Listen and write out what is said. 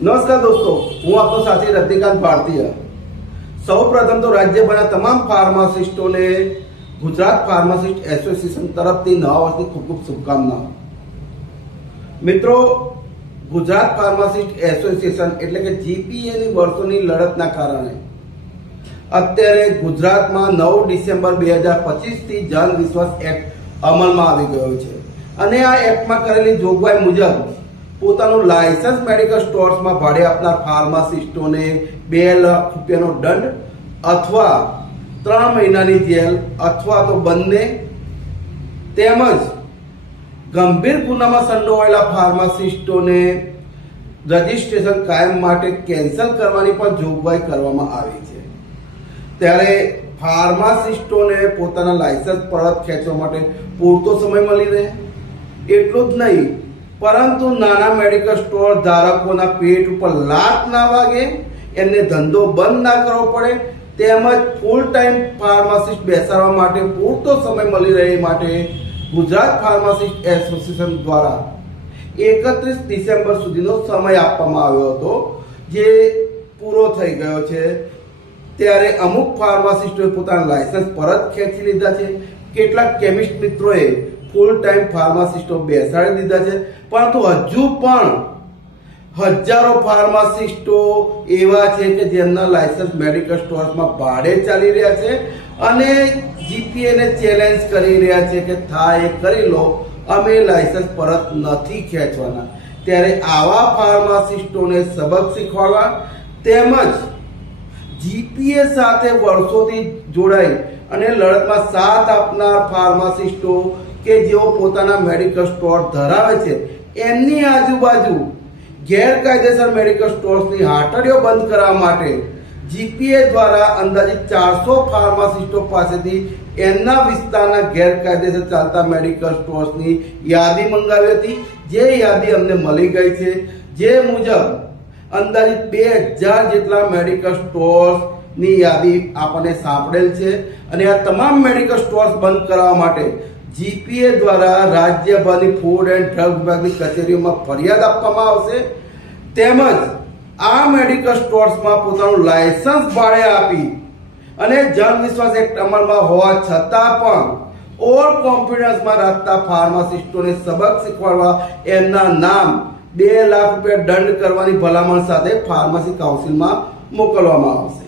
નમસ્કાર દોસ્તો, હું આપનો સાથી રજનીકાંત ભારતીય। સૌ પ્રથમ તો રાજ્યભરના તમામ ફાર્માસિસ્ટોને ગુજરાત ફાર્માસિસ્ટ એસોસિએશન તરફથી નવા વર્ષની ખૂબ ખૂબ શુભકામનાઓ। મિત્રો, ગુજરાત ફાર્માસિસ્ટ એસોસિએશન એટલે કે જીપીએની વર્ષોની લડતના કારણે અત્યારે ગુજરાતમાં 9 ડિસેમ્બર 2025 થી જન વિશ્વાસ એક્ટ અમલમાં આવી ગયો છે અને આ એક્ટમાં કરેલી જોગવાઈ મુજબ પોતાનું લાયસન્સ મેડિકલ સ્ટોર્સમાં ભાડે આપનાર ફાર્માસિસ્ટોને 2 લાખ રૂપિયાનો દંડ અથવા 3 મહિનાની જેલ અથવા તો બંને, તેમજ ગંભીર ગુનામાં સંડોવાયેલા ફાર્માસિસ્ટોને રજીસ્ટ્રેશન કાયમ માટે કેન્સલ કરવાની પણ જોગવાઈ કરવામાં આવી છે। ત્યારે ફાર્માસિસ્ટોને પોતાના લાયસન્સ પરત ખેંચવા માટે પૂરતો સમય મળી રહે એટલું જ નહીં, પરંતુ નાના મેડિકલ સ્ટોર ધારકોના પેટ ઉપર લાત ના વાગે, એમને ધંધો બંધ ના કરવો પડે, તેમજ ફૂલ ટાઈમ ફાર્માસિસ્ટ બેસાડવા માટે પૂરતો સમય મળી રહે માટે ગુજરાત ફાર્માસિસ્ટ એસોસિએશન દ્વારા 31 ડિસેમ્બર સુધીનો સમય આપવામાં આવ્યો હતો, જે પૂરો થઈ ગયો છે। ત્યારે અમુક ફાર્માસિસ્ટોએ પોતાના લાયસન્સ પરત ખેંચી લીધા છે, કેટલાક કેમિસ્ટ મિત્રોએ ફૂલ ટાઈમ ફાર્માસિસ્ટો બેસાડી દીધા છે, પરંતુ હજુ પણ હજારો ફાર્માસિસ્ટો એવા છે કે જેમના લાયસન્સ મેડિકલ સ્ટોર્સમાં ભાડે ચાલી રહ્યા છે અને જીપીએને ચેલેન્જ કરી રહ્યા છે કે થાય એ કરી લો, અમે લાયસન્સ પરત નથી ખેંચવાના। ત્યારે આવા ફાર્માસિસ્ટોને સબક શીખવાડવા તેમજ જીપીએ સાથે વર્ષોથી જોડાઈ અને લડતમાં સાથ આપનાર ફાર્માસિસ્ટો કે જેઓ પોતાના મેડિકલ સ્ટોર ધરાવે છે, એમની આજુબાજુ ગેરકાયદેસર મેડિકલ સ્ટોર્સની હાટડીઓ બંધ કરવા માટે જીપીએ દ્વારા અંદાજિત 400 ફાર્માસિસ્ટો પાસેથી એમના વિસ્તારના ગેરકાયદેસર ચાલતા મેડિકલ સ્ટોર્સની યાદી મંગાવી હતી, જે યાદી અમને મળી ગઈ છે। જે મુજબ અંદાજિત 2000 જેટલા મેડિકલ સ્ટોર્સની યાદી આપણને સાંપડેલ છે અને આ તમામ મેડિકલ સ્ટોર્સ બંધ કરવા માટે જીપીએ દ્વારા રાજ્યભરની ફૂડ એન્ડ ડ્રગ વિભાગની કચેરીઓમાં ફરિયાદ આપવામાં આવશે, તેમજ આ મેડિકલ સ્ટોર્સમાં પોતાનું લાયસન્સ ભાડે આપી અને જન વિશ્વાસ એક્ટ અમલમાં હોવા છતાં પણ ઓવર કોન્ફિડન્સમાં રાખતા ફાર્માસિસ્ટોને સબક શીખવાડવા એમના નામ 2 લાખ રૂપિયા દંડ કરવાની ભલામણ સાથે ફાર્મસી કાઉન્સિલમાં મોકલવામાં આવશે।